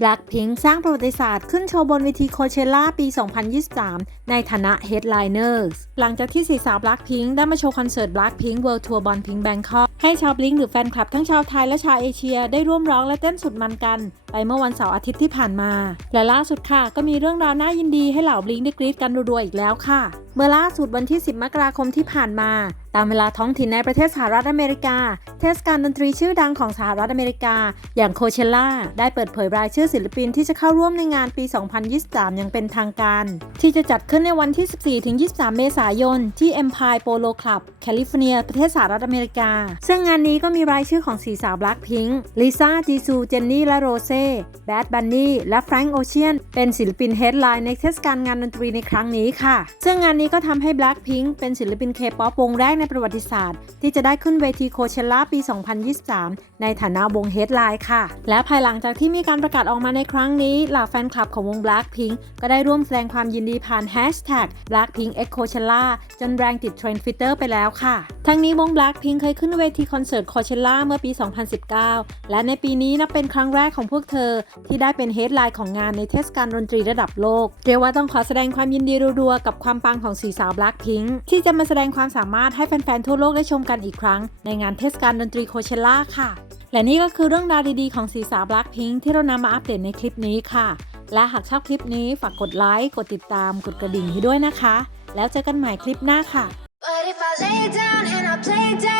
Blackpink สร้างประวัติศาสตร์ขึ้นโชว์บนเวทีโคเชล่าปี 2023 ในฐานะ Headliners หลังจากที่สีสาว Blackpink ได้มาโชว์คอนเสิร์ต Blackpink World Tour Bon Pink Bangkok ให้ชาว Blink หรือแฟนคลับทั้งชาวไทยและชาวเอเชียได้ร่วมร้องและเต้นสุดมันกัน ไปเมื่อวันเสาร์อาทิตย์ที่ผ่านมา และล่าสุดค่ะ ก็มีเรื่องราวน่ายินดีให้เหล่า Blink ได้กรี๊ดกันรัวๆอีกแล้วค่ะ เมื่อล่าสุดวันที่ 10 มกราคมที่ผ่านมา ตามเวลาท้องถิ่นในประเทศสหรัฐอเมริกา เทศกาลดนตรีชื่อดังของสหรัฐอเมริกา อย่างโคเชล่า ได้เปิดเผยรายชื่อศิลปินที่จะเข้าร่วมในงานปี 2023 อย่างเป็นทางการ ที่จะจัดขึ้นในวันที่ 14-23 เมษายน ที่ Empire Polo Club แคลิฟอร์เนีย ประเทศสหรัฐอเมริกา ซึ่งงานนี้ก็มีรายชื่อของสีสาว Blackpink ลิซ่าจีซูเจนนี่และโรเซ่แบดบันนี่และแฟรงก์โอเชียนเป็นศิลปินเฮดไลน์ในเทศกาลงานดนตรีในครั้งนี้ค่ะ ซึ่งงานนี้ก็ทำให้ Blackpink เป็นศิลปินเคป๊อปวงแรกในประวัติศาสตร์ ที่จะได้ขึ้นเวทีโคเชล่าปี 2023 ในฐานะวงเฮดไลน์ค่ะ และภายหลังจากที่มีการประกาศออกมาในครั้งนี้ เหล่าแฟนคลับของวง Blackpink ก็ได้ร่วมแสดงความยินดีผ่านแฮชแท็ก Blackpink e c o c h e l l a จนแรงติดเทรนด์ฟิตเตอร์ไปแล้วค่ะทั้งนี้วง Blackpink เคยขึ้นเวทีคอนเสิร์ต Coachella เมื่อปี 2019 และในปีนี้นับเป็นครั้งแรกของพวกเธอ ที่ได้เป็นเฮดไลน์ของงานในเทศกาลดนตรีระดับโลก เรียกว่าต้องขอแสดงความยินดีรัวๆกับความปังของสีสาว Blackpink ที่จะมาแสดงความสามารถให้แฟนๆ ทั่วโลกได้ชมกันอีกครั้ง ในงานเทศกาลดนตรีโคเชล่าค่ะ และนี่ก็คือเรื่องราวดีๆของสีสาว Blackpink ที่เรานำมาอัปเดตในคลิปนี้ค่ะ และหากชอบคลิปนี้ฝากกดไลค์กดติดตามกดกระดิ่งให้ด้วยนะคะ แล้วเจอกันใหม่คลิปหน้าค่ะ play dead.